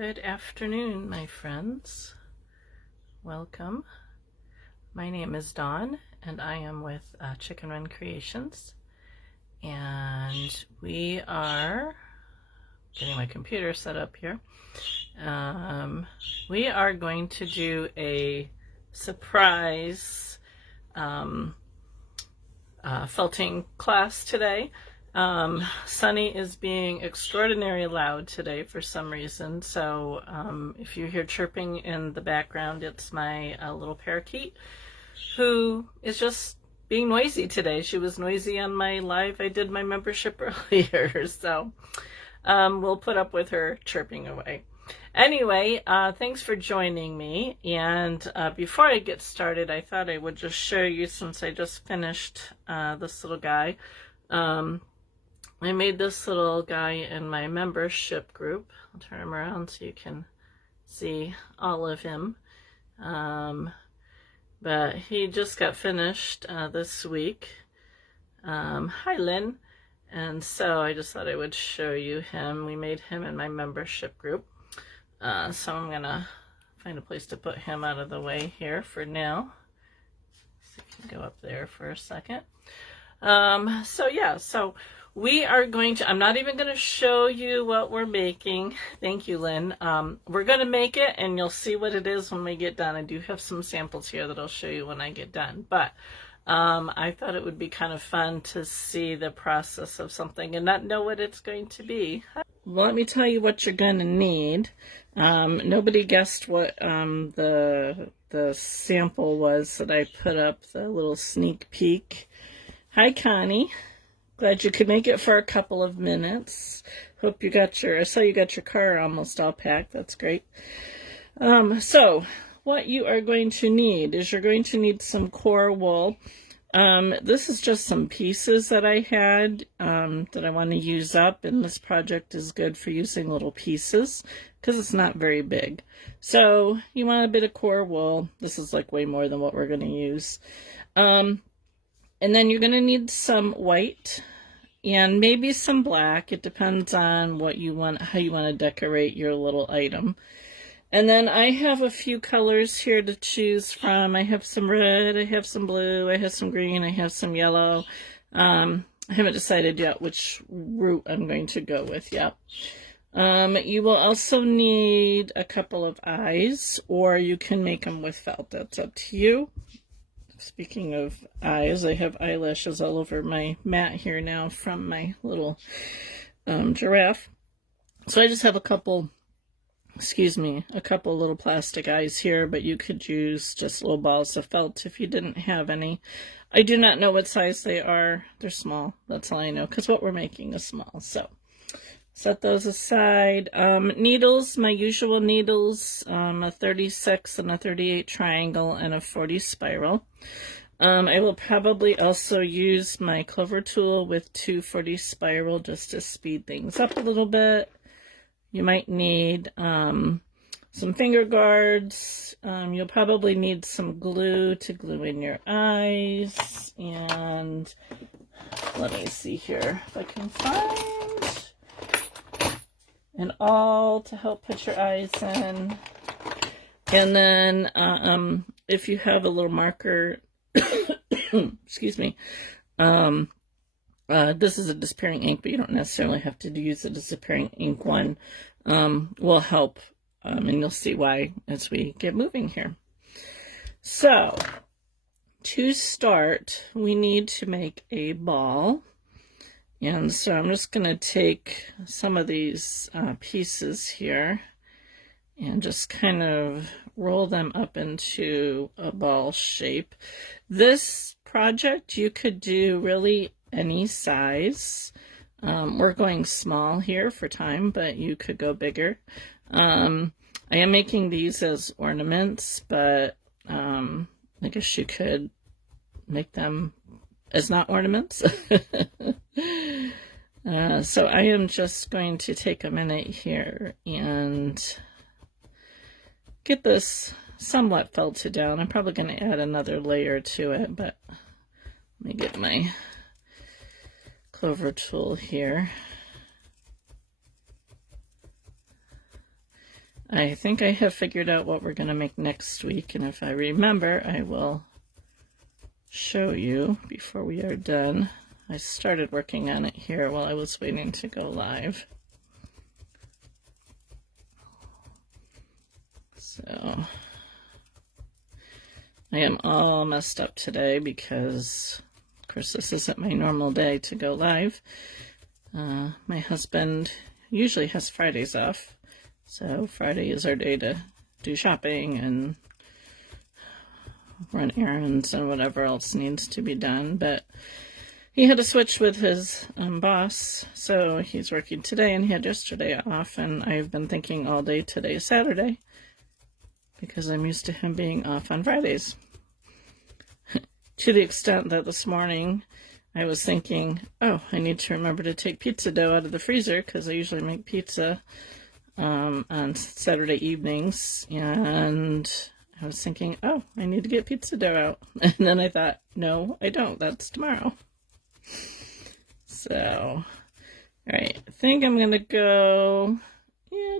Good afternoon, my friends. Welcome. My name is Dawn, and I am with Chicken Run Creations. And we are getting my computer set up here. We are going to do a surprise felting class today. Sunny is being extraordinarily loud today for some reason, so if you hear chirping in the background, it's my little parakeet who is just being noisy today. She was noisy on my live. I did my membership earlier, so we'll put up with her chirping away. Anyway, thanks for joining me, and before I get started, I thought I would just show you, since I just finished this little guy. I made this little guy in my membership group. I'll turn him around so you can see all of him. But he just got finished this week. Hi, Lynn. And so I just thought I would show you him. We made him in my membership group. So I'm going to find a place to put him out of the way here for now. So you can go up there for a second. So we are going to, I'm not even going to show you what we're making. Thank you, Lynn. We're going to make it, and you'll see what it is when we get done. I do have some samples here that I'll show you when I get done. But I thought it would be kind of fun to see the process of something and not know what it's going to be. Well, let me tell you what you're going to need. Nobody guessed what the sample was that I put up, the little sneak peek. Hi, Connie. Glad you could make it for a couple of minutes. Hope you got I saw you got your car almost all packed. That's great. So what you are going to need is you're going to need some core wool. This is just some pieces that I had that I want to use up, and this project is good for using little pieces because it's not very big. So you want a bit of core wool. This is like way more than what we're going to use. And then you're going to need some white and maybe some black. It depends on what you want, how you want to decorate your little item. And then I have a few colors here to choose from. I have some red, I have some blue, I have some green, I have some yellow. I haven't decided yet which route I'm going to go with yet. You will also need a couple of eyes, or you can make them with felt. That's up to you. Speaking of eyes, I have eyelashes all over my mat here now from my little giraffe. So I just have a couple little plastic eyes here, but you could use just little balls of felt if you didn't have any. I do not know what size they are. They're small. That's all I know, because what we're making is small. So set those aside. Needles, my usual needles, a 36 and a 38 triangle and a 40 spiral. I will probably also use my clover tool with 240 spiral just to speed things up a little bit. You might need some finger guards. You'll probably need some glue to glue in your eyes. And let me see here if I can find an awl to help put your eyes in. And then if you have a little marker, excuse me, this is a disappearing ink, but you don't necessarily have to use a disappearing ink one. Will help, and you'll see why as we get moving here. So to start, we need to make a ball. And so I'm just going to take some of these pieces here and just kind of roll them up into a ball shape. This project you could do really any size. We're going small here for time, but you could go bigger. I am making these as ornaments, but I guess you could make them as not ornaments. So I am just going to take a minute here and get this somewhat felted down. I'm probably going to add another layer to it, but let me get my clover tool here. I think I have figured out what we're going to make next week, and if I remember, I will show you before we are done. I started working on it here while I was waiting to go live. So I am all messed up today because, of course, this isn't my normal day to go live. My husband usually has Fridays off, so Friday is our day to do shopping and run errands and whatever else needs to be done, but he had to switch with his boss, so he's working today, and he had yesterday off, and I've been thinking all day today is Saturday, because I'm used to him being off on Fridays. To the extent that this morning I was thinking, oh, I need to remember to take pizza dough out of the freezer, because I usually make pizza on Saturday evenings, and I was thinking, oh, I need to get pizza dough out. And then I thought, no, I don't. That's tomorrow. So, all right, I think I'm going to go,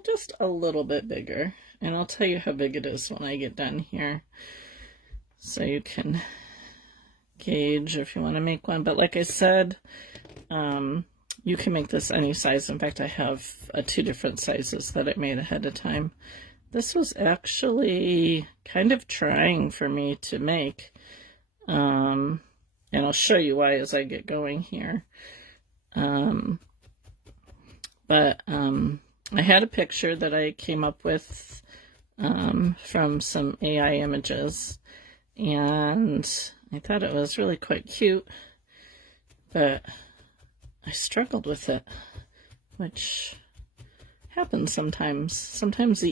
just a little bit bigger. And I'll tell you how big it is when I get done here, so you can gauge if you want to make one. But like I said, you can make this any size. In fact, I have 2 different sizes that I made ahead of time. This was actually kind of trying for me to make, and I'll show you why as I get going here. But I had a picture that I came up with from some AI images, and I thought it was really quite cute, but I struggled with it, which happens sometimes. Sometimes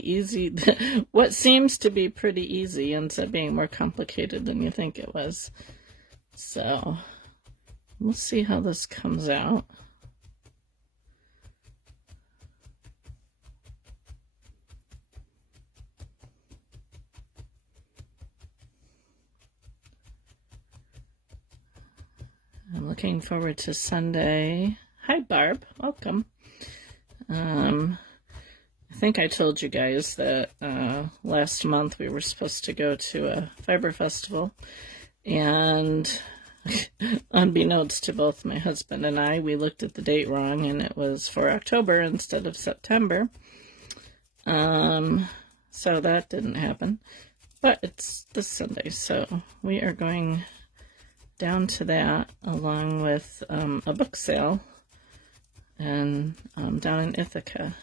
what seems to be pretty easy ends up being more complicated than you think it was. So we'll see how this comes out. I'm looking forward to Sunday. Hi, Barb. Welcome. I think I told you guys that last month we were supposed to go to a fiber festival, and unbeknownst to both my husband and I, we looked at the date wrong, and it was for October instead of September. So that didn't happen, but it's this Sunday, so we are going down to that, along with a book sale and down in Ithaca.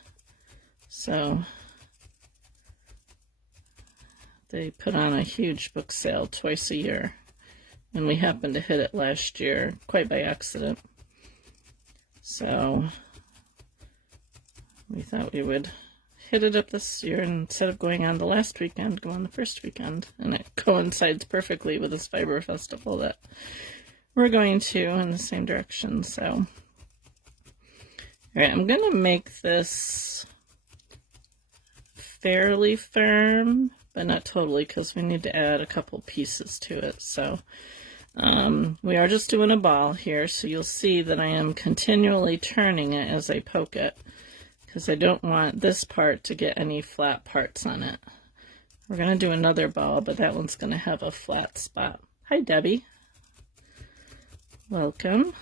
So they put on a huge book sale twice a year, and we happened to hit it last year quite by accident. So we thought we would hit it up this year, and instead of going on the last weekend, go on the first weekend. And it coincides perfectly with this fiber festival that we're going to in the same direction. So, all right, I'm going to make this fairly firm, but not totally, because we need to add a couple pieces to it. So we are just doing a ball here, so you'll see that I am continually turning it as I poke it, because I don't want this part to get any flat parts on it. We're going to do another ball, but that one's going to have a flat spot. Hi, Debbie. Welcome.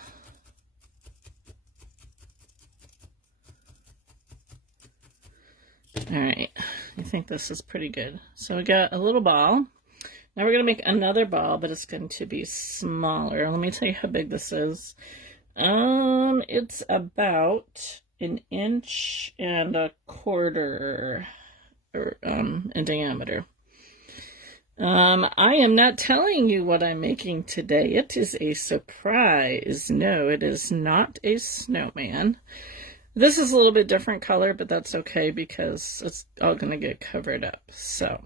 All right, I think this is pretty good. So we got a little ball. Now we're going to make another ball, but it's going to be smaller. Let me tell you how big this is. It's about 1.25 inches in diameter. I am not telling you what I'm making today. It is a surprise. No, it is not a snowman. This is a little bit different color, but that's okay because it's all going to get covered up. So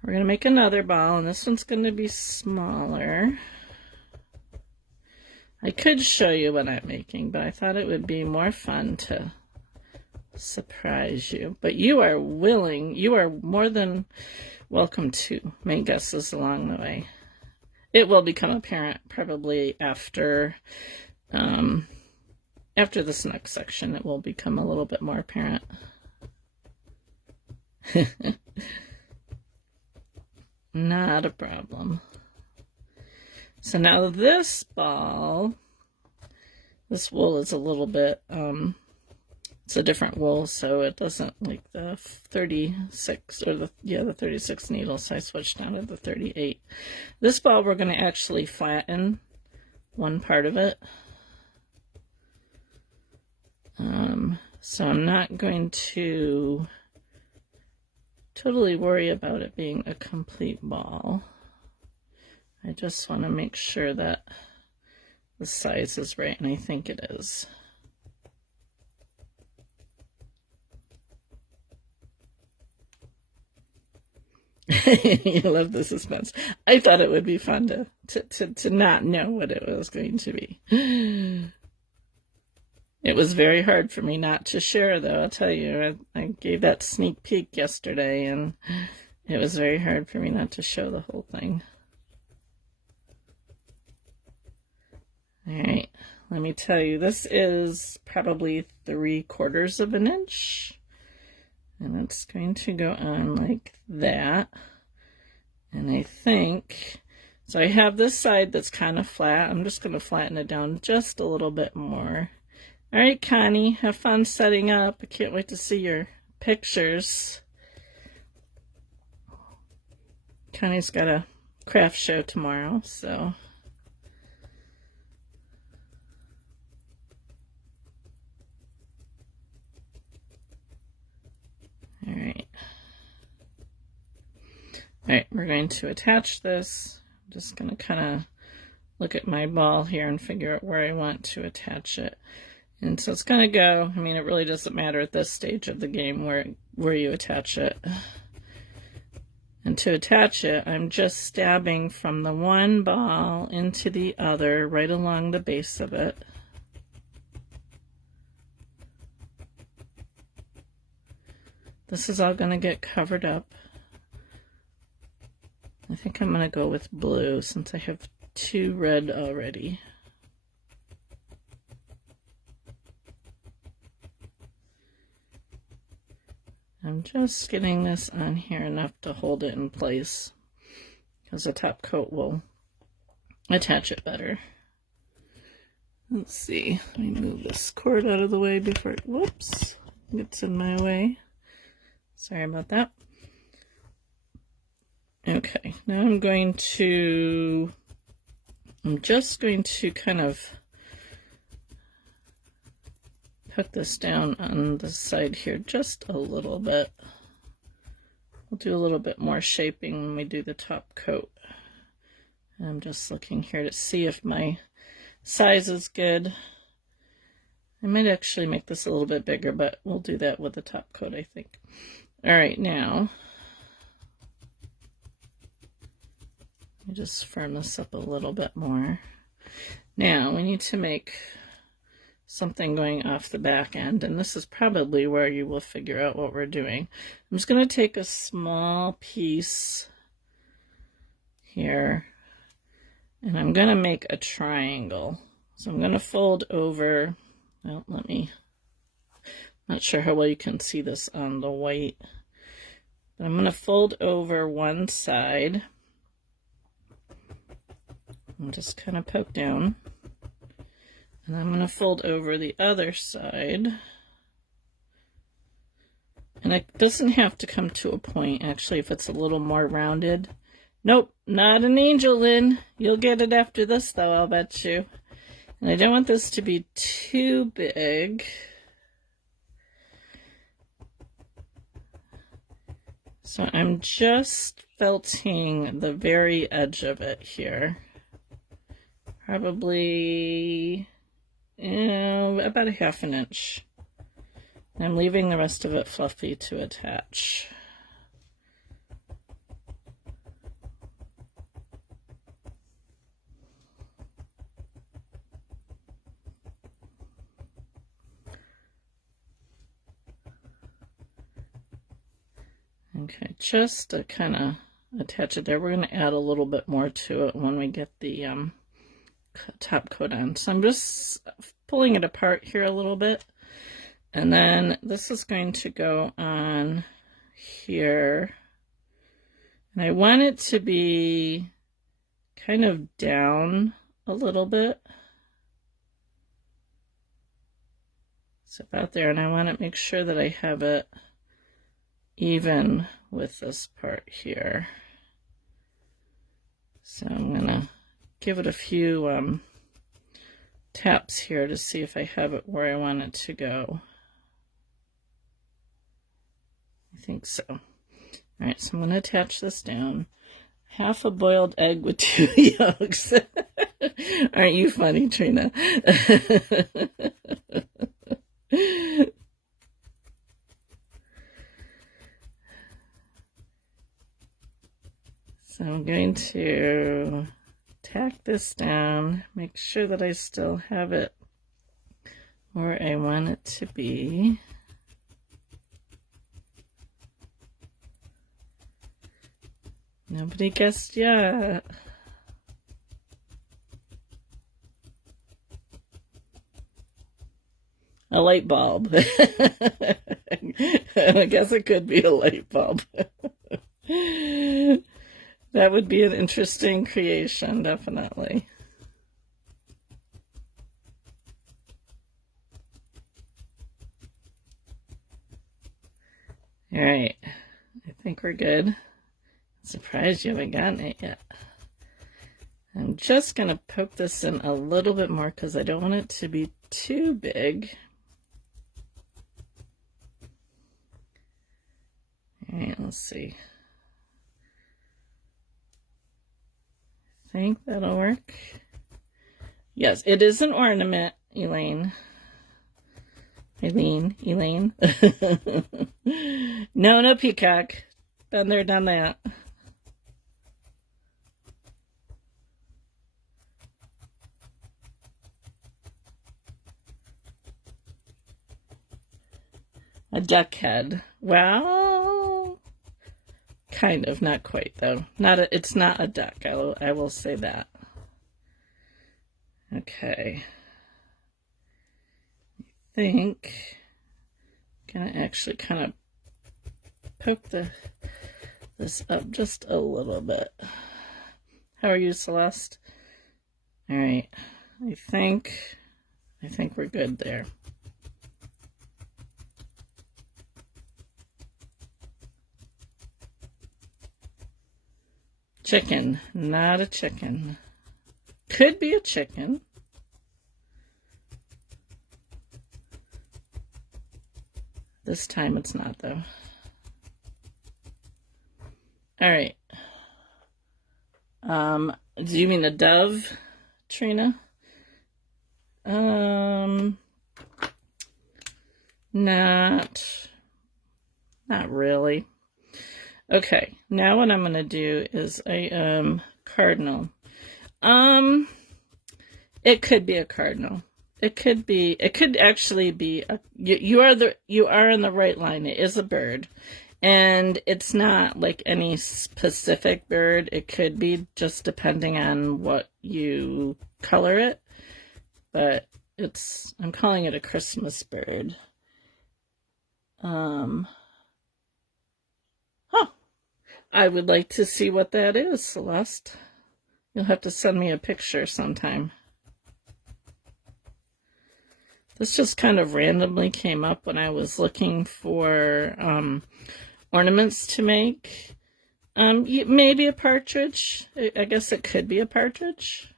we're going to make another ball, and this one's going to be smaller. I could show you what I'm making, but I thought it would be more fun to surprise you. But you are more than welcome to make guesses along the way. It will become apparent probably after this next section. It will become a little bit more apparent. Not a problem. So now this ball, this wool is a little bit, it's a different wool, so it doesn't like the 36, or the 36 needles, so I switched down to the 38. This ball we're going to actually flatten one part of it. So I'm not going to totally worry about it being a complete ball. I just want to make sure that the size is right, and I think it is. You love the suspense. I thought it would be fun to not know what it was going to be. It was very hard for me not to share, though, I'll tell you. I gave that sneak peek yesterday, and it was very hard for me not to show the whole thing. All right, let me tell you, this is probably 3/4 of an inch. And it's going to go on like that. And I think, so I have this side that's kind of flat. I'm just going to flatten it down just a little bit more. All right, Connie, have fun setting up. I can't wait to see your pictures. Connie's got a craft show tomorrow, so. All right. All right, we're going to attach this. I'm just going to kind of look at my ball here and figure out where I want to attach it. And so it's going to go, I mean, it really doesn't matter at this stage of the game where you attach it. And to attach it, I'm just stabbing from the one ball into the other right along the base of it. This is all going to get covered up. I think I'm going to go with blue since I have 2 red already. I'm just getting this on here enough to hold it in place because the top coat will attach it better. Let's see, let me move this cord out of the way before it, whoops, gets in my way. Sorry about that. Okay, now I'm just going to kind of put this down on the side here just a little bit. We'll do a little bit more shaping when we do the top coat. And I'm just looking here to see if my size is good. I might actually make this a little bit bigger, but we'll do that with the top coat, I think. All right, now, let me just firm this up a little bit more. Now, we need to make something going off the back end, and this is probably where you will figure out what we're doing. I'm just going to take a small piece here, and I'm going to make a triangle. So I'm going to fold over, well, not sure how well you can see this on the white, but I'm going to fold over one side and just kind of poke down. And I'm going to fold over the other side. And it doesn't have to come to a point, actually, if it's a little more rounded. Nope, not an angel, Lynn. You'll get it after this, though, I'll bet you. And I don't want this to be too big. So I'm just felting the very edge of it here. Probably about a 1/2 inch. I'm leaving the rest of it fluffy to attach. Okay, just to kind of attach it there. We're going to add a little bit more to it when we get the top coat on. So I'm just pulling it apart here a little bit. And then this is going to go on here. And I want it to be kind of down a little bit. So about there, and I want to make sure that I have it even with this part here. So I'm gonna give it a few taps here to see if I have it where I want it to go. I think so. All right, so I'm going to attach this down. Half a boiled egg with 2 yolks. Aren't you funny, Trina? So I'm going to tack this down, make sure that I still have it where I want it to be. Nobody guessed yet. A light bulb. I guess it could be a light bulb. That would be an interesting creation, definitely. All right, I think we're good. I'm surprised you haven't gotten it yet. I'm just going to poke this in a little bit more because I don't want it to be too big. All right, let's see. I think that'll work. Yes, it is an ornament, Elaine. Elaine. No peacock. Been there, done that. A duck head. Well, kind of, not quite though. It's not a duck. I will say that. Okay. I think I'm gonna actually kind of poke this up just a little bit. How are you, Celeste? All right. I think we're good there. Chicken, not a chicken. Could be a chicken. This time it's not, though. All right. Do you mean a dove, Trina? Not really. Okay, now what I'm going to do is a cardinal. It could be a cardinal. It could actually be you are in the right line. It is a bird. And it's not like any specific bird. It could be just depending on what you color it. But I'm calling it a Christmas bird. I would like to see what that is, Celeste. You'll have to send me a picture sometime. This just kind of randomly came up when I was looking for ornaments to make. Maybe a partridge. I guess it could be a partridge.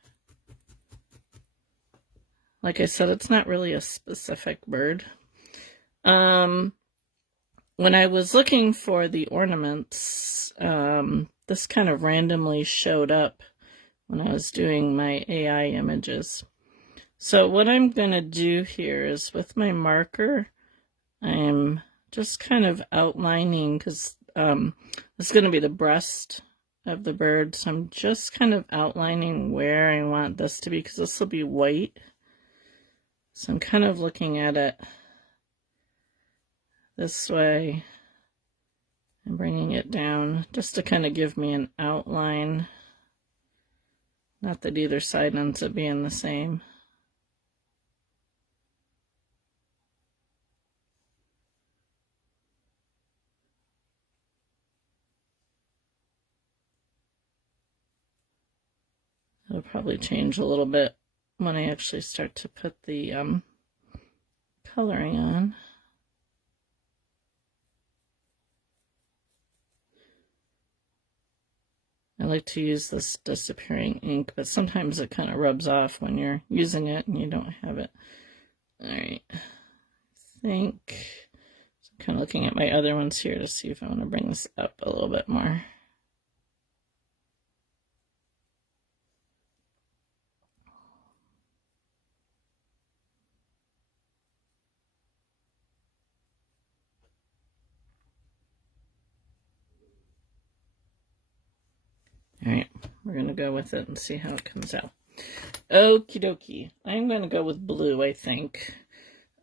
Like I said, it's not really a specific bird. When I was looking for the ornaments, this kind of randomly showed up when I was doing my AI images. So what I'm going to do here is with my marker, I'm just kind of outlining, because it's going to be the breast of the bird, so I'm just kind of outlining where I want this to be, because this will be white. So I'm kind of looking at it this way and bringing it down just to kind of give me an outline. Not that either side ends up being the same. It'll probably change a little bit when I actually start to put the coloring on. I like to use this disappearing ink, but sometimes it kind of rubs off when you're using it and you don't have it. All right, I think, so I'm kind of looking at my other ones here to see if I want to bring this up a little bit more. All right, we're going to go with it and see how it comes out. Okie dokie. I'm going to go with blue, I think.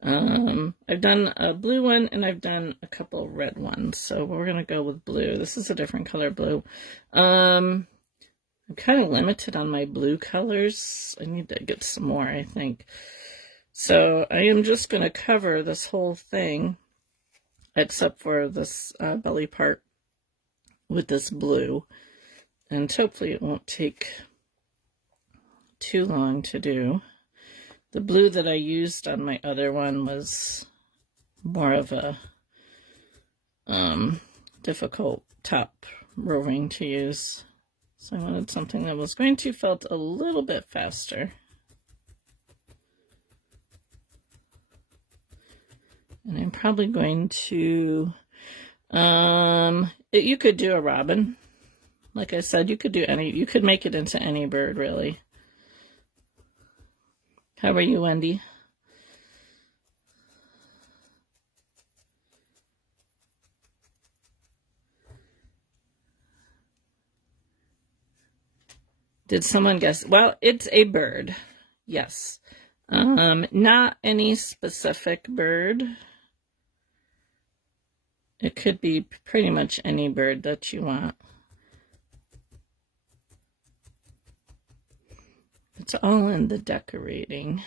I've done a blue one and I've done a couple red ones, so we're going to go with blue. This is a different color blue. I'm kind of limited on my blue colors. I need to get some more, I think. So I am just going to cover this whole thing, except for this belly part, with this blue. And hopefully it won't take too long to do. The blue that I used on my other one was more of a difficult top roving to use. So I wanted something that was going to felt a little bit faster. And I'm probably going to, you could do a robin. Like I said, you could do you could make it into any bird, really. How are you, Wendy? Did someone guess? Well, it's a bird. Yes. Not any specific bird. It could be pretty much any bird that you want. It's all in the decorating.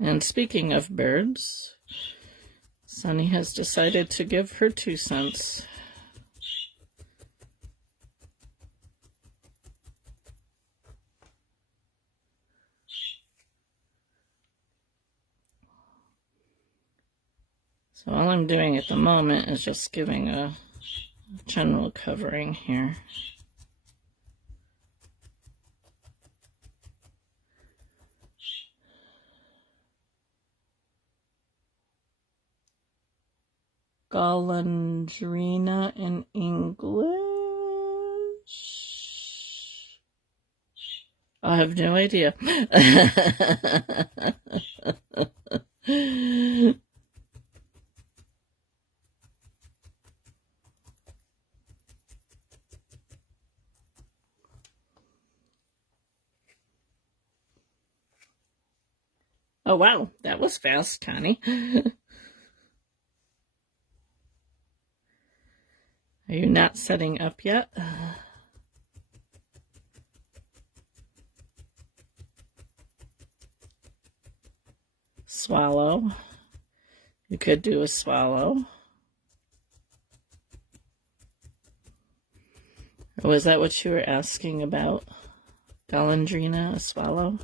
And speaking of birds, Sunny has decided to give her 2 cents. So all I'm doing at the moment is just giving a general covering here. Golondrina in English? I have no idea. Oh, wow. That was fast, Connie. Are you not setting up yet? Swallow. You could do a swallow. Or was that what you were asking about? Golondrina, a swallow?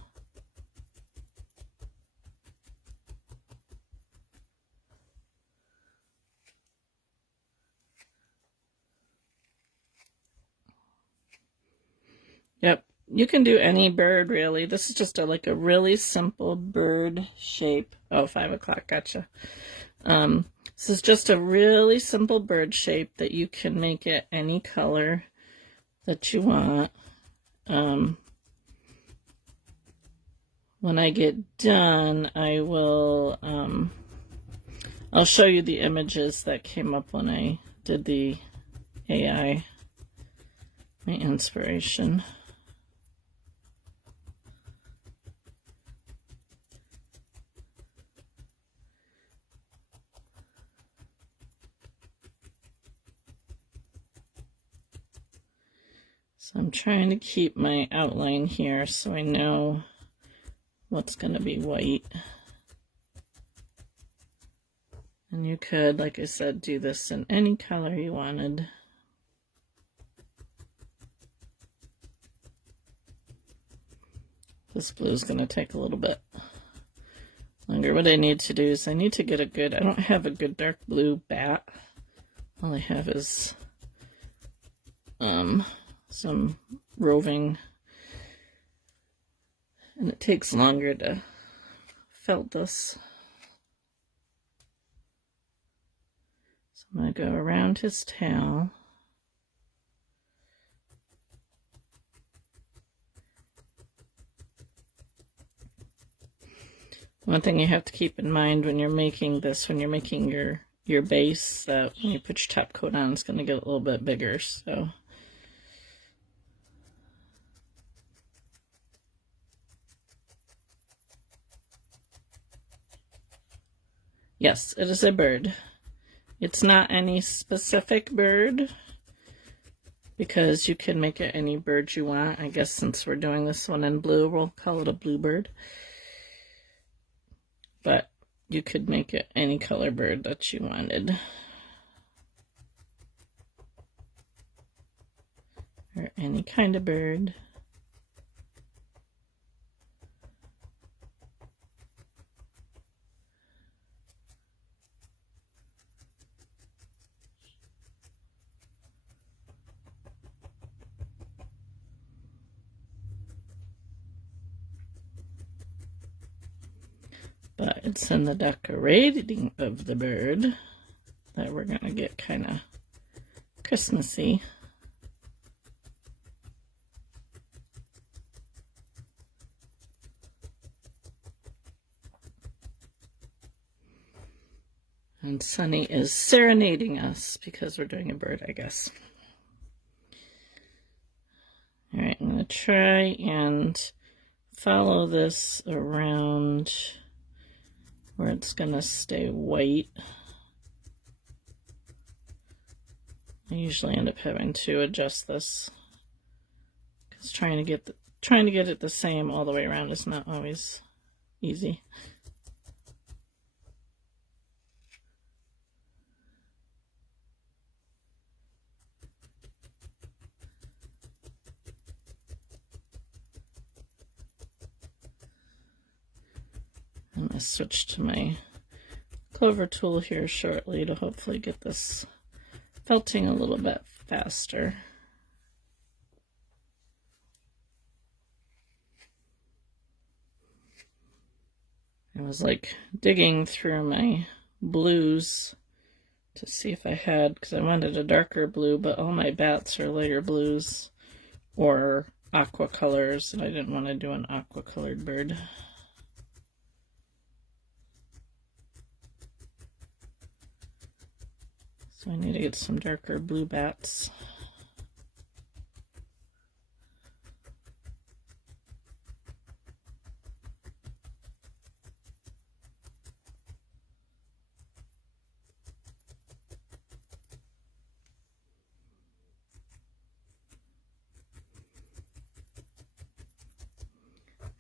Yep, you can do any bird, really. This is just like a really simple bird shape. Oh, 5 o'clock, gotcha. This is just a really simple bird shape that you can make it any color that you want. When I get done, I will, I'll show you the images that came up when I did the AI, my inspiration. So I'm trying to keep my outline here so I know what's going to be white. And you could, like I said, do this in any color you wanted. This blue is going to take a little bit longer. What I need to do is I need to get a good, I don't have a good dark blue bat. All I have is some roving, and it takes longer to felt this. So I'm going to go around his tail. One thing you have to keep in mind when you're making this, when you're making your base, that when you put your top coat on, it's going to get a little bit bigger. So yes, it is a bird. It's not any specific bird, because you can make it any bird you want. I guess since we're doing this one in blue, we'll call it a bluebird. But you could make it any color bird that you wanted. Or any kind of bird. But it's in the decorating of the bird that we're going to get kind of Christmassy. And Sunny is serenading us because we're doing a bird, I guess. All right, I'm going to try and follow this around where it's going to stay white. I usually end up having to adjust this because trying to get it the same all the way around is not always easy. I'm going to switch to my clover tool here shortly to hopefully get this felting a little bit faster. I was like digging through my blues to see if I had, because I wanted a darker blue, but all my bats are lighter blues or aqua colors, and I didn't want to do an aqua colored bird. So I need to get some darker blue bats.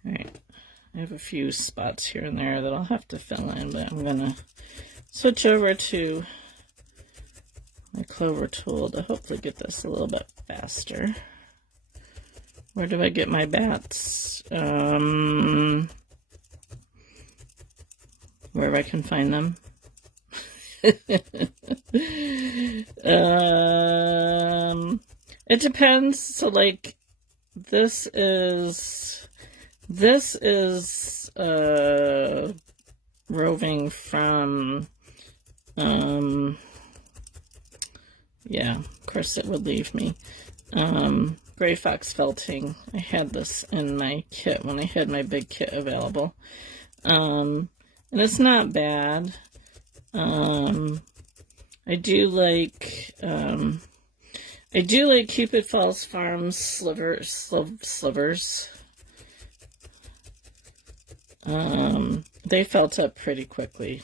All right, I have a few spots here and there that I'll have to fill in, but I'm gonna switch over to my clover tool to hopefully get this a little bit faster. Where do I get my bats? Wherever I can find them. It depends. So like this is roving from yeah, of course it would leave me. Gray Fox felting. I had this in my kit when I had my big kit available. And it's not bad. I do like Cupid Falls Farms slivers. They felt up pretty quickly.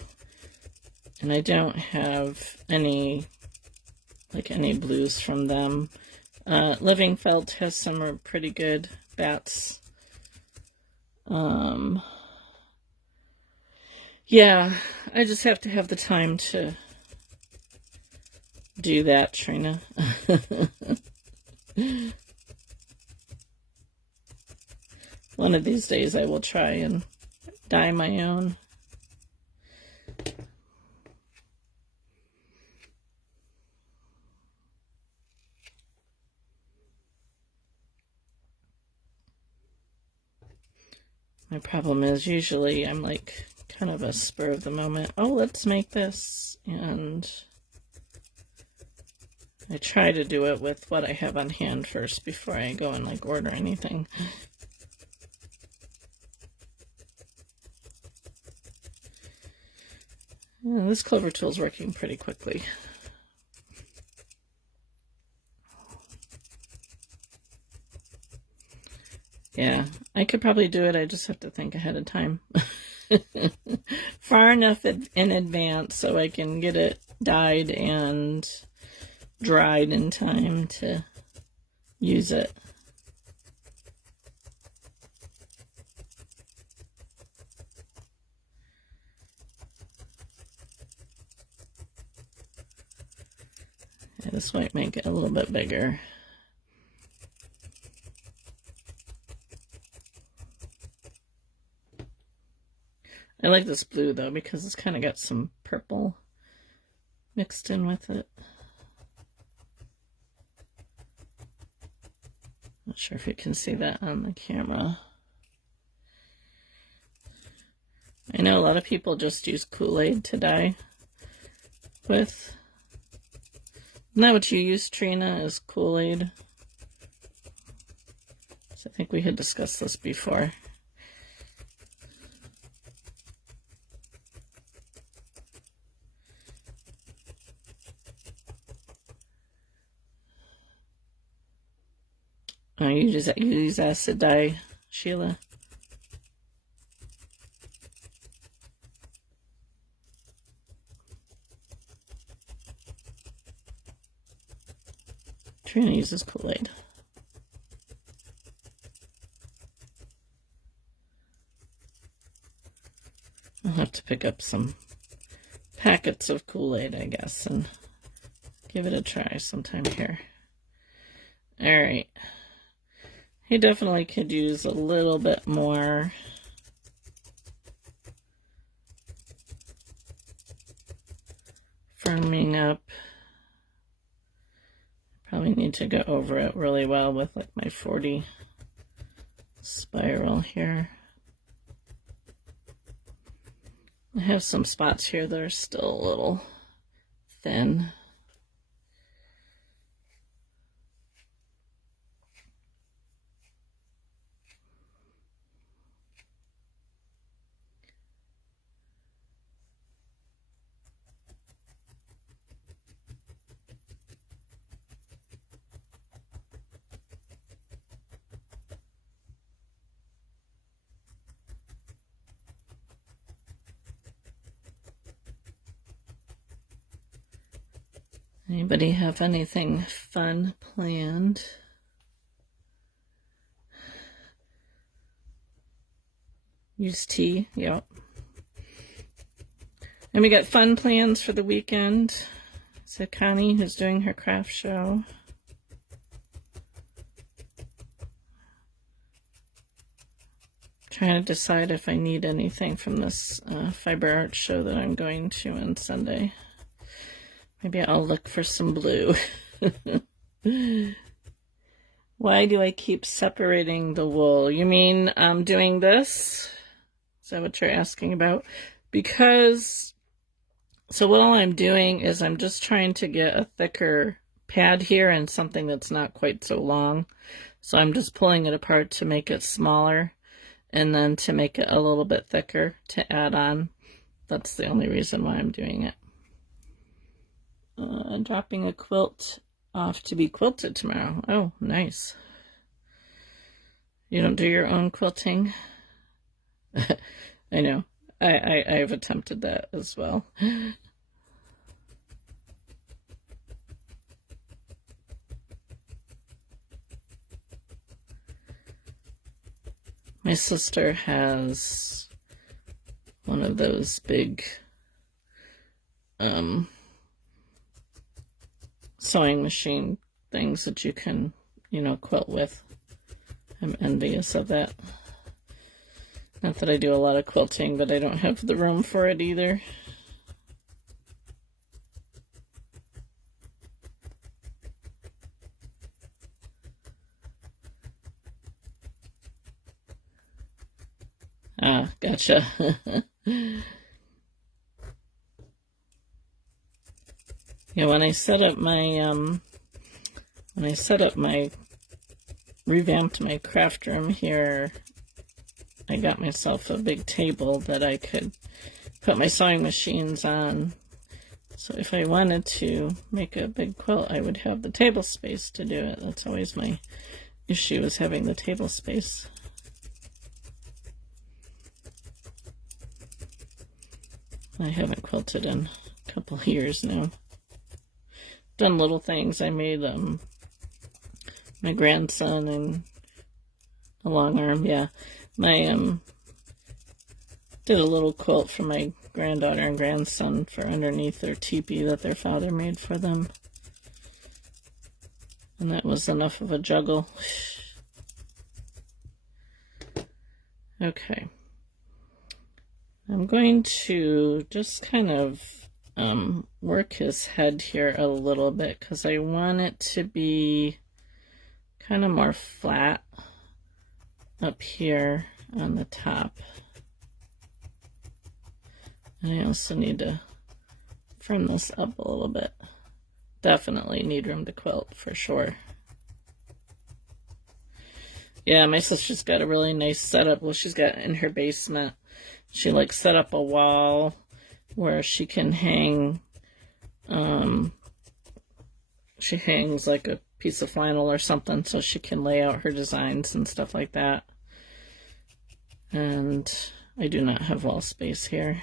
And I don't have any blues from them. Living Felt has some pretty good bats. Yeah, I just have to have the time to do that, Trina. One of these days I will try and dye my own. My problem is usually I'm like kind of a spur of the moment. Oh, let's make this. And I try to do it with what I have on hand first before I go and like order anything. Yeah, this clover tool is working pretty quickly. Yeah, I could probably do it. I just have to think ahead of time. Far enough in advance so I can get it dyed and dried in time to use it. Yeah, this might make it a little bit bigger. I like this blue though because it's kind of got some purple mixed in with it. Not sure if you can see that on the camera. I know a lot of people just use Kool-Aid to dye with. Isn't that what you use, Trina, is Kool-Aid? So I think we had discussed this before. Oh, you use acid dye, Sheila. Trina uses Kool-Aid. I'll have to pick up some packets of Kool-Aid, I guess, and give it a try sometime here. All right. He definitely could use a little bit more firming up. Probably need to go over it really well with like my 40 spiral here. I have some spots here that are still a little thin. Anybody have anything fun planned? Use tea, yep. And we got fun plans for the weekend. So Connie, who's doing her craft show. Trying to decide if I need anything from this fiber art show that I'm going to on Sunday. Maybe I'll look for some blue. Why do I keep separating the wool? You mean doing this? Is that what you're asking about? Because, so what all I'm doing is I'm just trying to get a thicker pad here and something that's not quite so long. So I'm just pulling it apart to make it smaller and then to make it a little bit thicker to add on. That's the only reason why I'm doing it. Dropping a quilt off to be quilted tomorrow. Oh, nice. You don't do your own quilting? I know. I've attempted that as well. My sister has one of those big sewing machine things that you can, you know, quilt with. I'm envious of that. Not that I do a lot of quilting, but I don't have the room for it either. Ah, gotcha. Yeah, when I set up my revamped my craft room here, I got myself a big table that I could put my sewing machines on. So if I wanted to make a big quilt, I would have the table space to do it. That's always my issue, is having the table space. I haven't quilted in a couple of years now. Done little things. I made my grandson and a long arm. Yeah, did a little quilt for my granddaughter and grandson for underneath their teepee that their father made for them, and that was enough of a juggle. Okay, I'm going to just kind of work his head here a little bit because I want it to be kind of more flat up here on the top. And I also need to firm this up a little bit. Definitely need room to quilt for sure. Yeah, my sister's got a really nice setup. Well, she's got in her basement, she like set up a wall where she can hang, she hangs like a piece of flannel or something so she can lay out her designs and stuff like that. And I do not have wall space here.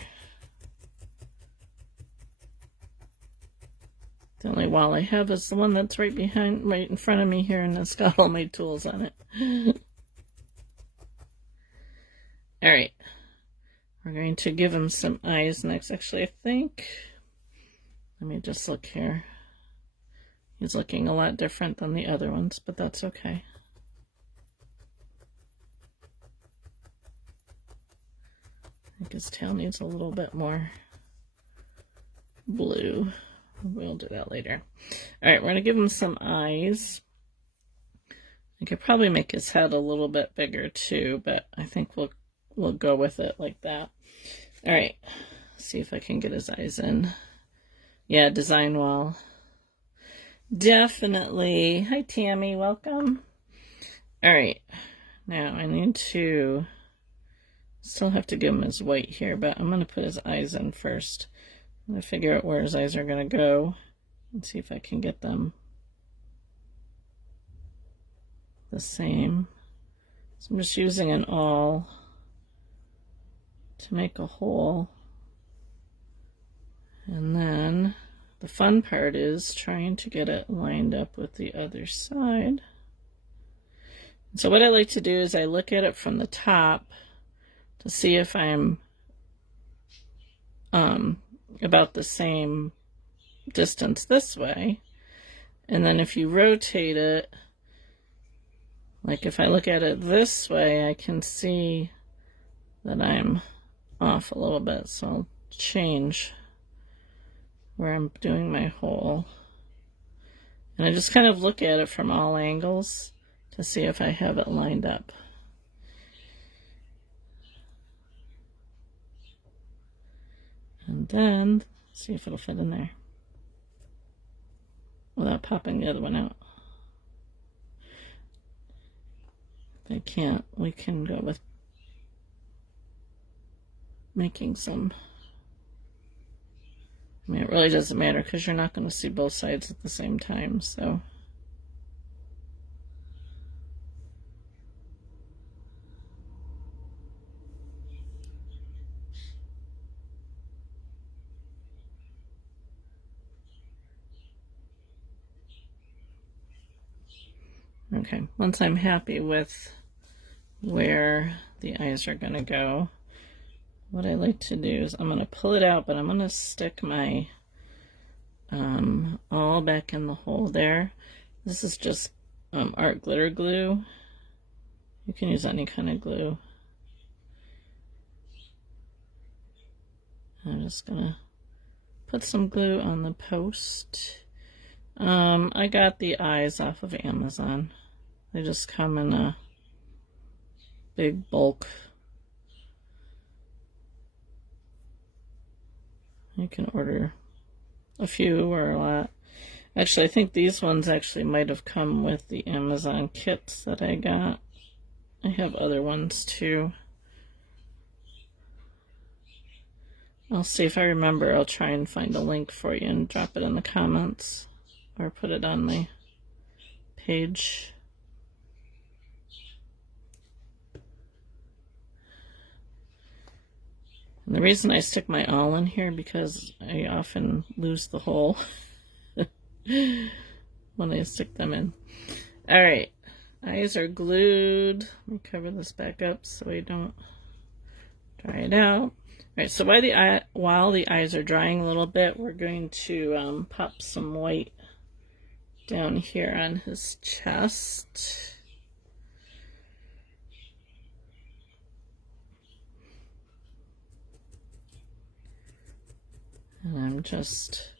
The only wall I have is the one that's right in front of me here, and it's got all my tools on it. All right. We're going to give him some eyes next. Actually, I think, let me just look here. He's looking a lot different than the other ones, but that's okay. I think his tail needs a little bit more blue. We'll do that later. All right, we're going to give him some eyes. I could probably make his head a little bit bigger too, but I think we'll go with it like that. All right, see if I can get his eyes in. Yeah, design wall. Definitely. Hi, Tammy. Welcome. All right, now I need to still have to give him his white here, but I'm going to put his eyes in first. I'm going to figure out where his eyes are going to go and see if I can get them the same. So I'm just using an awl to make a hole. And then the fun part is trying to get it lined up with the other side. So what I like to do is I look at it from the top to see if I'm about the same distance this way. And then if you rotate it, like if I look at it this way, I can see that I'm off a little bit. So I'll change where I'm doing my hole. And I just kind of look at it from all angles to see if I have it lined up. And then see if it'll fit in there without popping the other one out. If I can't, we can go with making some. I mean, it really doesn't matter because you're not going to see both sides at the same time, so. Okay, once I'm happy with where the eyes are going to go, what I like to do is I'm going to pull it out, but I'm going to stick my awl all back in the hole there. This is just art glitter glue. You can use any kind of glue. I'm just gonna put some glue on the post. I got the eyes off of Amazon. They just come in a big bulk. You can order a few or a lot. Actually, I think these ones actually might have come with the Amazon kits that I got. I have other ones too. I'll see if I remember. I'll try and find a link for you and drop it in the comments or put it on my page. And the reason I stick my awl in here because I often lose the hole when I stick them in. Alright, eyes are glued. Let me cover this back up so we don't dry it out. Alright, so while the eyes are drying a little bit, we're going to pop some white down here on his chest. And I'm just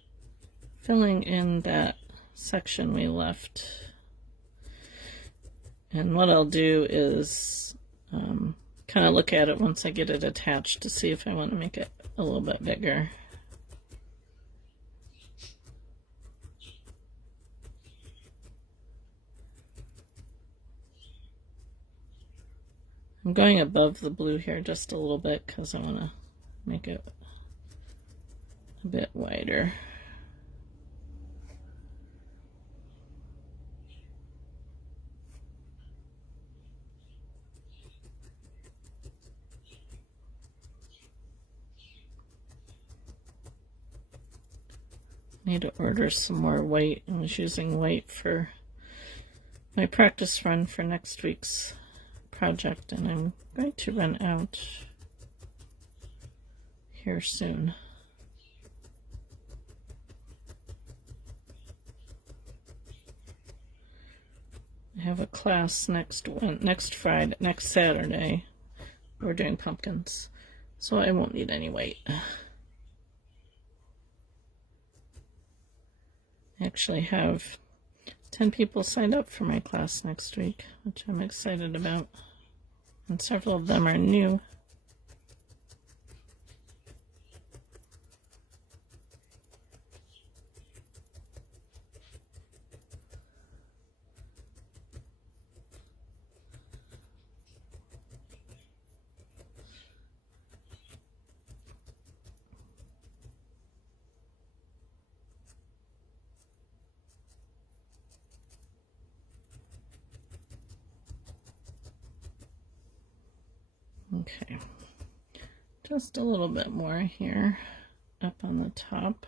filling in that section we left. And what I'll do is kind of look at it once I get it attached to see if I want to make it a little bit bigger. I'm going above the blue here just a little bit because I want to make it a bit wider. Need to order some more white. I was using white for my practice run for next week's project, and I'm going to run out here soon. I have a class next Saturday. We're doing pumpkins, so I won't need any white. I actually have 10 people signed up for my class next week, which I'm excited about, and several of them are new. Okay, just a little bit more here up on the top.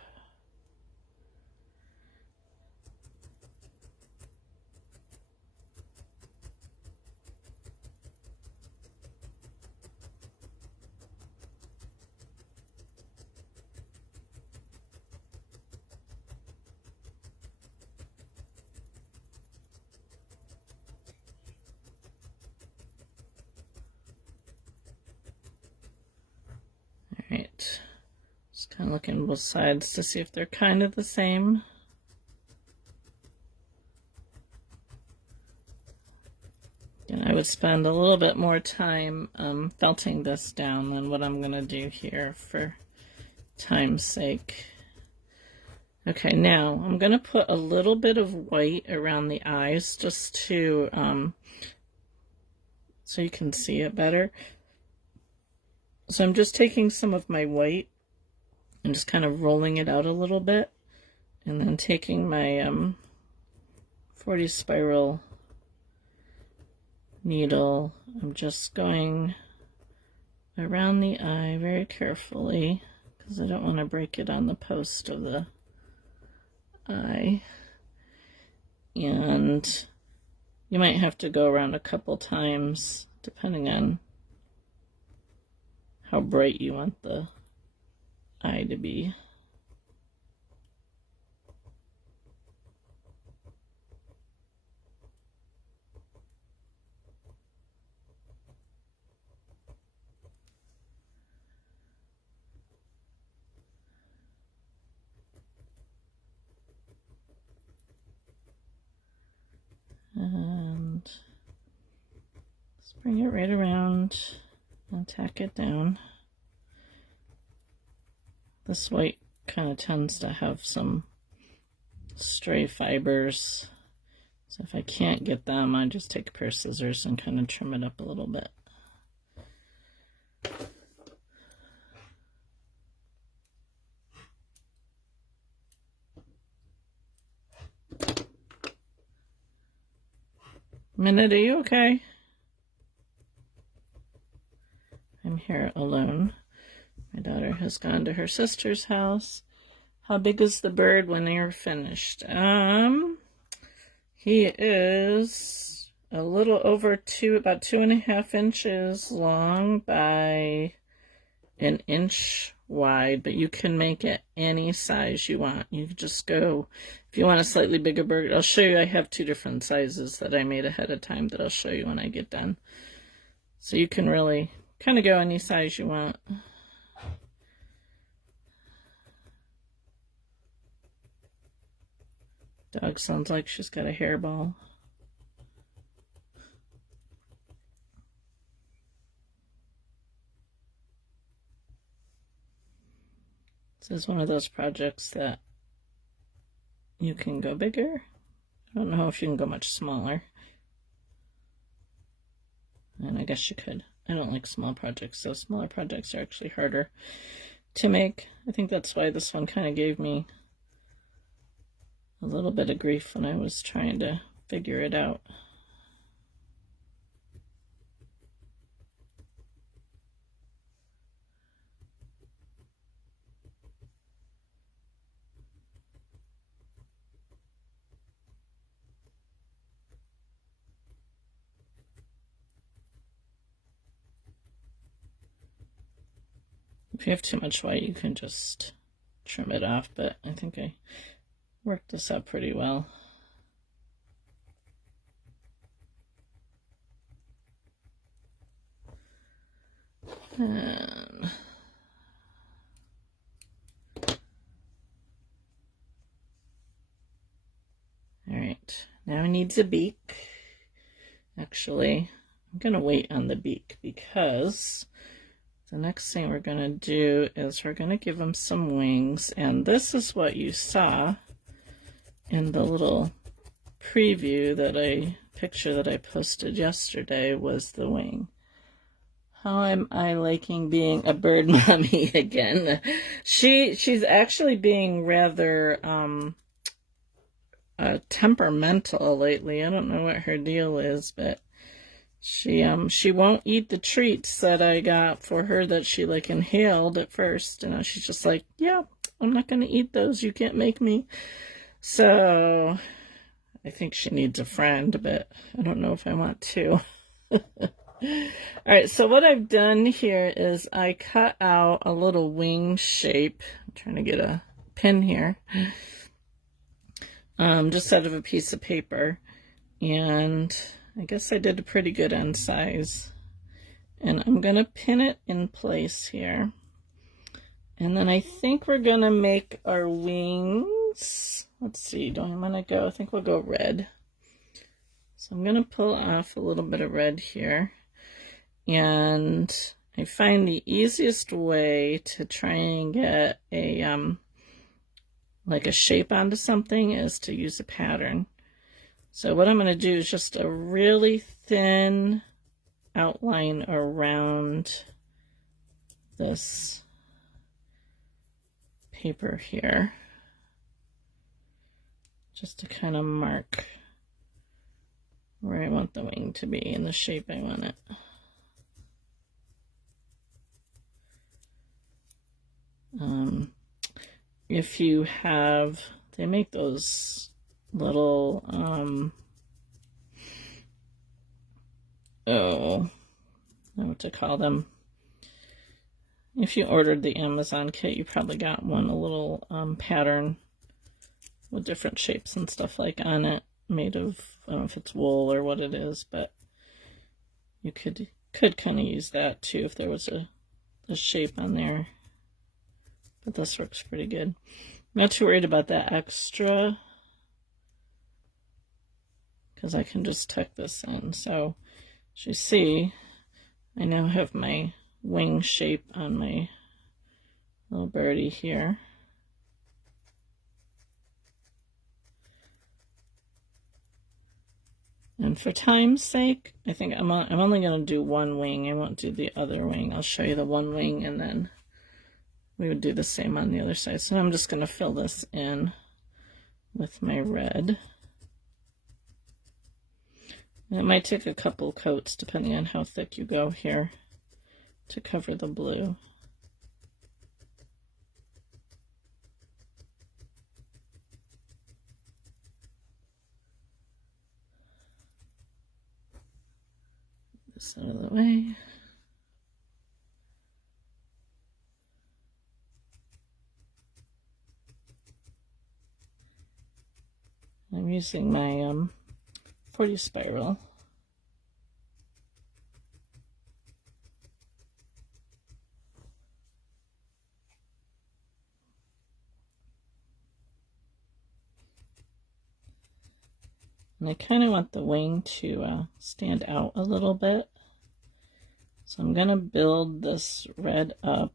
Alright, just kind of looking both sides to see if they're kind of the same. And I would spend a little bit more time felting this down than what I'm going to do here for time's sake. Okay, now I'm going to put a little bit of white around the eyes just to, so you can see it better. So I'm just taking some of my white and just kind of rolling it out a little bit, and then taking my 40 spiral needle. I'm just going around the eye very carefully because I don't want to break it on the post of the eye. And you might have to go around a couple times depending on how bright you want the eye to be. And let's bring it right around and tack it down. This white kind of tends to have some stray fibers. So if I can't get them, I just take a pair of scissors and kind of trim it up a little bit. Minute, are you okay? I'm here alone. My daughter has gone to her sister's house. How big is the bird when you're finished? He is a little over about 2.5 inches long by an inch wide, but you can make it any size you want. You just go, if you want a slightly bigger bird, I'll show you. I have 2 different sizes that I made ahead of time that I'll show you when I get done. So you can really kind of go any size you want. Dog sounds like she's got a hairball. This is one of those projects that you can go bigger. I don't know if you can go much smaller. And I guess you could. I don't like small projects, so smaller projects are actually harder to make. I think that's why this one kind of gave me a little bit of grief when I was trying to figure it out. If you have too much white, you can just trim it off, but I think I worked this out pretty well. And all right, now it needs a beak. Actually, I'm gonna wait on the beak because the next thing we're gonna do is we're gonna give him some wings, and this is what you saw in the little preview picture that I posted yesterday was the wing. How am I liking being a bird mommy again? She's actually being rather temperamental lately. I don't know what her deal is, but she won't eat the treats that I got for her that she like inhaled at first. You know, she's just like, yeah, I'm not gonna eat those. You can't make me. So I think she needs a friend, but I don't know if I want to. All right, so what I've done here is I cut out a little wing shape. I'm trying to get a pin here. Just out of a piece of paper. And I guess I did a pretty good end size. And I'm going to pin it in place here. And then I think we're going to make our wings. Let's see, do I want to go? I think we'll go red. So I'm going to pull off a little bit of red here. And I find the easiest way to try and get a like a shape onto something is to use a pattern. So what I'm going to do is just a really thin outline around this paper here, just to kind of mark where I want the wing to be and the shape I want it. If you have, they make those little, I don't know what to call them. If you ordered the Amazon kit, you probably got one, a little pattern with different shapes and stuff like on it, made of, I don't know if it's wool or what it is, but you could kind of use that too if there was a shape on there. But this works pretty good. I'm not too worried about that extra because I can just tuck this in. So as you see, I now have my wing shape on my little birdie here. And for time's sake, I think I'm only going to do one wing. I won't do the other wing. I'll show you the one wing, and then we would do the same on the other side. So I'm just going to fill this in with my red. And it might take a couple coats, depending on how thick you go here, to cover the blue. This out of the way. I'm using my 40 spiral. And I kind of want the wing to stand out a little bit. So I'm going to build this red up.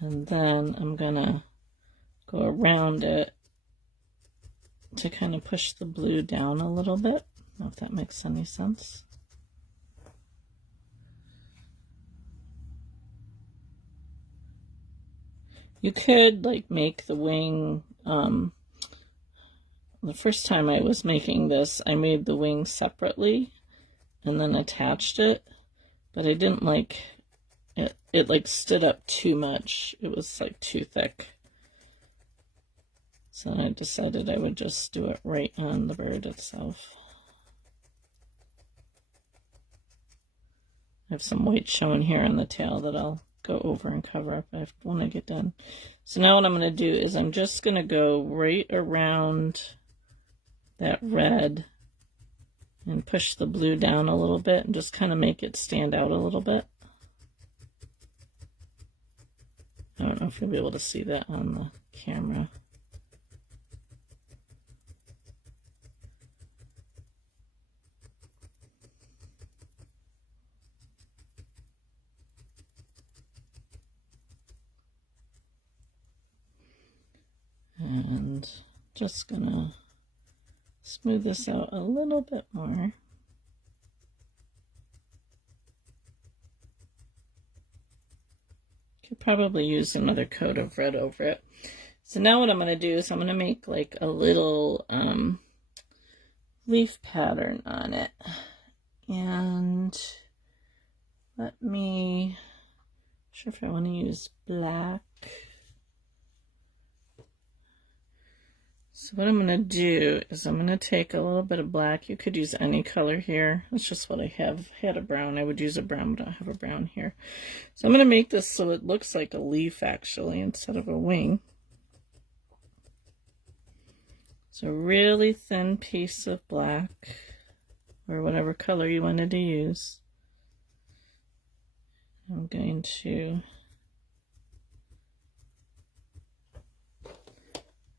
And then I'm going to go around it to kind of push the blue down a little bit. I don't know if that makes any sense. You could like make the wing, the first time I was making this, I made the wing separately and then attached it, but I didn't like it. It like stood up too much. It was like too thick. So I decided I would just do it right on the bird itself. I have some white showing here on the tail that I'll go over and cover up when I get done. So now what I'm going to do is I'm just going to go right around that red and push the blue down a little bit and just kind of make it stand out a little bit. I don't know if you'll be able to see that on the camera. And just gonna smooth this out a little bit more. Could probably use another coat of red over it. So now what I'm going to do is I'm going to make like a little leaf pattern on it. And let me, not sure if I want to use black. So what I'm going to do is I'm going to take a little bit of black. You could use any color here. That's just what I have. Had a brown. I would use a brown, but I don't have a brown here. So I'm going to make this so it looks like a leaf actually instead of a wing. So a really thin piece of black or whatever color you wanted to use. I'm going to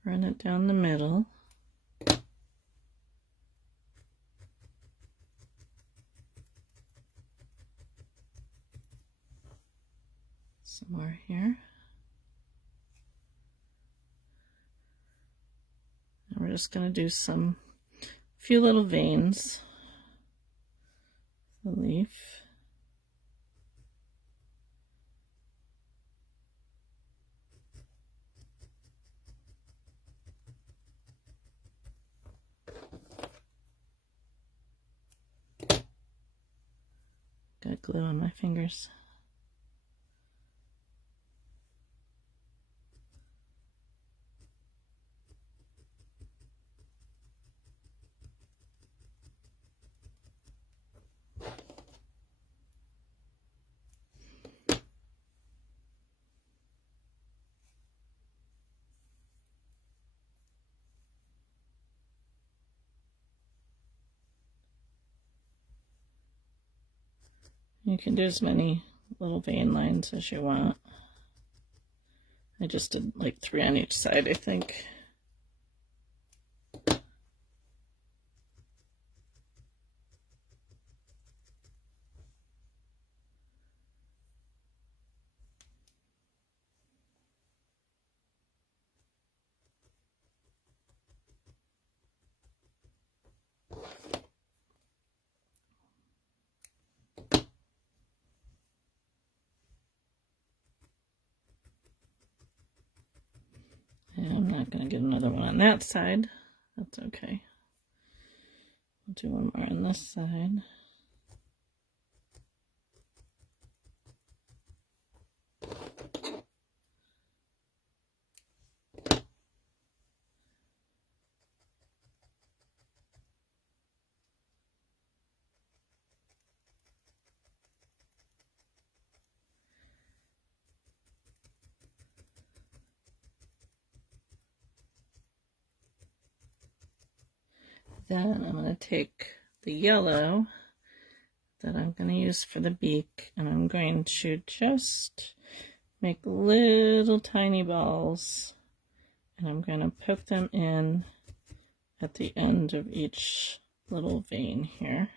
run it down the middle. Somewhere here. And we're just going to do some few little veins. The leaf. Got glue on my fingers. You can do as many little vein lines as you want. I just did like 3 on each side, I think. And I'm not going to get another one on that side. That's okay. I'll do one more on this side. Then I'm going to take the yellow that I'm going to use for the beak, and I'm going to just make little tiny balls, and I'm going to poke them in at the end of each little vein here.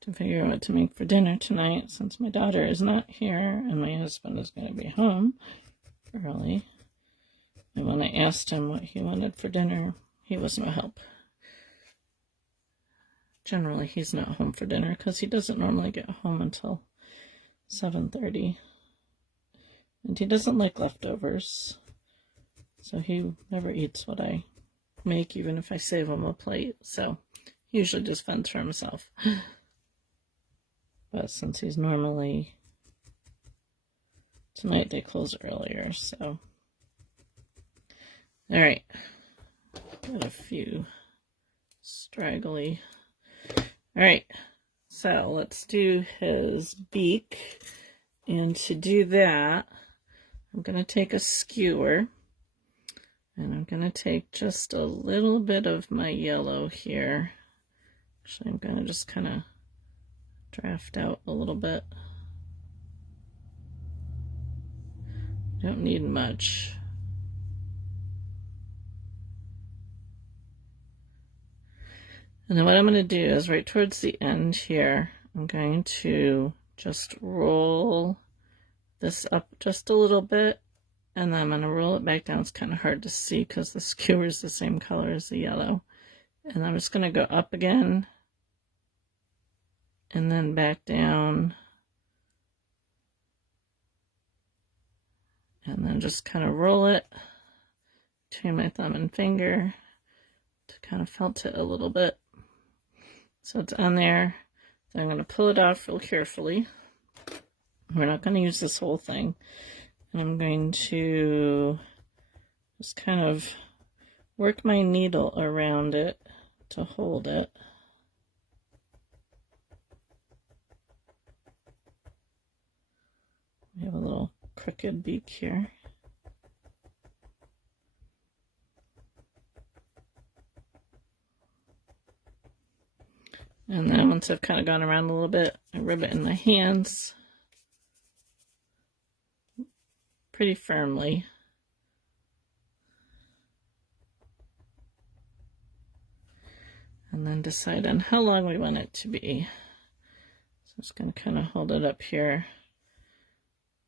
To figure out what to make for dinner tonight, since my daughter is not here and my husband is going to be home early. And when I asked him what he wanted for dinner, he was no help. Generally, he's not home for dinner because he doesn't normally get home until 7:30. And he doesn't like leftovers, so he never eats what I make, even if I save him a plate. So he usually just fends for himself. But since he's normally, tonight they close earlier, so. All right, got a few straggly. All right, so let's do his beak. And to do that, I'm going to take a skewer, and I'm going to take just a little bit of my yellow here. Actually, I'm going to just kind of draft out a little bit. Don't need much. And then what I'm going to do is right towards the end here, I'm going to just roll this up just a little bit, and then I'm going to roll it back down. It's kind of hard to see because the skewer is the same color as the yellow. And I'm just going to go up again, and then back down, and then just kind of roll it between my thumb and finger to kind of felt it a little bit. So it's on there. Then I'm going to pull it off real carefully. We're not going to use this whole thing. And I'm going to just kind of work my needle around it to hold it. We have a little crooked beak here. And then once I've kind of gone around a little bit, I rib it in my hands pretty firmly. And then decide on how long we want it to be. So I'm just going to kind of hold it up here.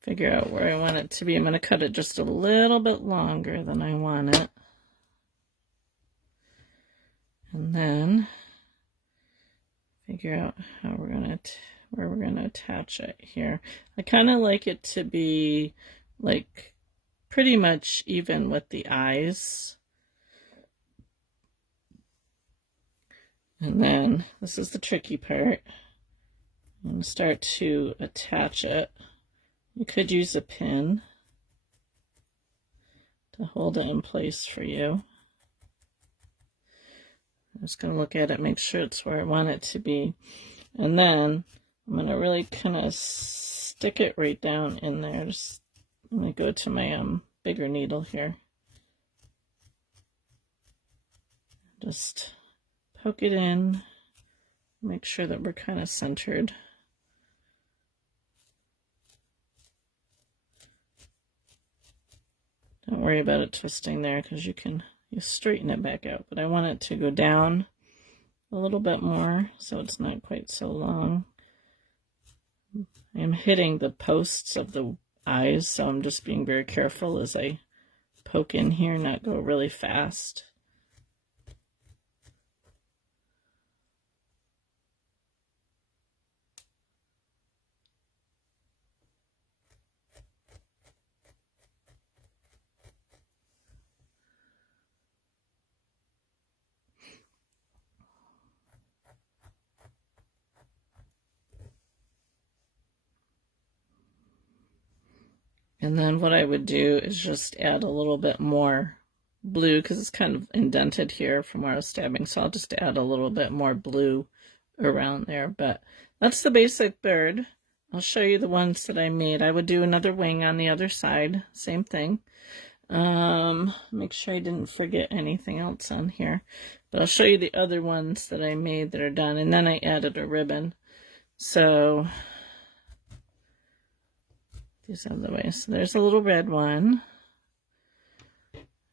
Figure out where I want it to be. I'm going to cut it just a little bit longer than I want it. And then figure out how we're going to, where we're going to attach it here. I kind of like it to be like pretty much even with the eyes. And then this is the tricky part. I'm going to start to attach it. You could use a pin to hold it in place for you. I'm just going to look at it, make sure it's where I want it to be. And then I'm going to really kind of stick it right down in there. Just, I'm going to go to my bigger needle here. Just poke it in, make sure that we're kind of centered. Don't worry about it twisting there because you straighten it back out. But I want it to go down a little bit more so it's not quite so long. I'm hitting the posts of the eyes, so I'm just being very careful as I poke in here, not go really fast. And then what I would do is just add a little bit more blue because it's kind of indented here from where I was stabbing. So I'll just add a little bit more blue around there. But that's the basic bird. I'll show you the ones that I made. I would do another wing on the other side. Same thing. Make sure I didn't forget anything else on here. But I'll show you the other ones that I made that are done. And then I added a ribbon. So these are the ways. So there's a little red one.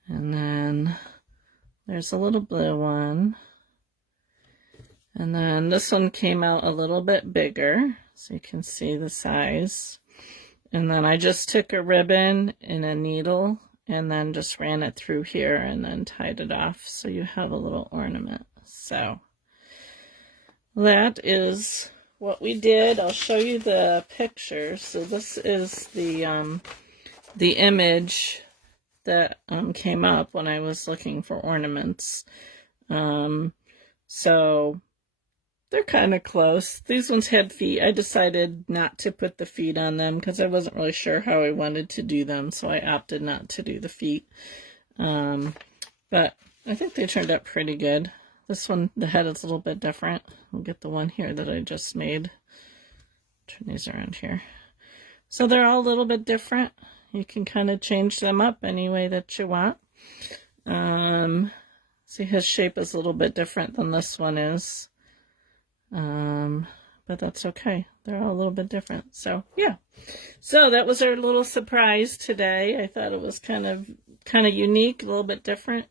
And then there's a little blue one. And then this one came out a little bit bigger, so you can see the size. And then I just took a ribbon and a needle and then just ran it through here and then tied it off so you have a little ornament. So that is what we did. I'll show you the picture. So this is the image that came up when I was looking for ornaments. So they're kind of close. These ones had feet. I decided not to put the feet on them because I wasn't really sure how I wanted to do them, so I opted not to do the feet. But I think they turned out pretty good. This one, the head is a little bit different. We'll get the one here that I just made. Turn these around here. So they're all a little bit different. You can kind of change them up any way that you want. See, his shape is a little bit different than this one is. But that's okay. They're all a little bit different. So, yeah. So that was our little surprise today. I thought it was kind of unique, a little bit different.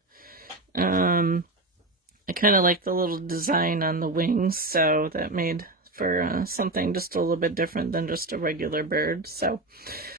I kind of like the little design on the wings, so that made for something just a little bit different than just a regular bird. So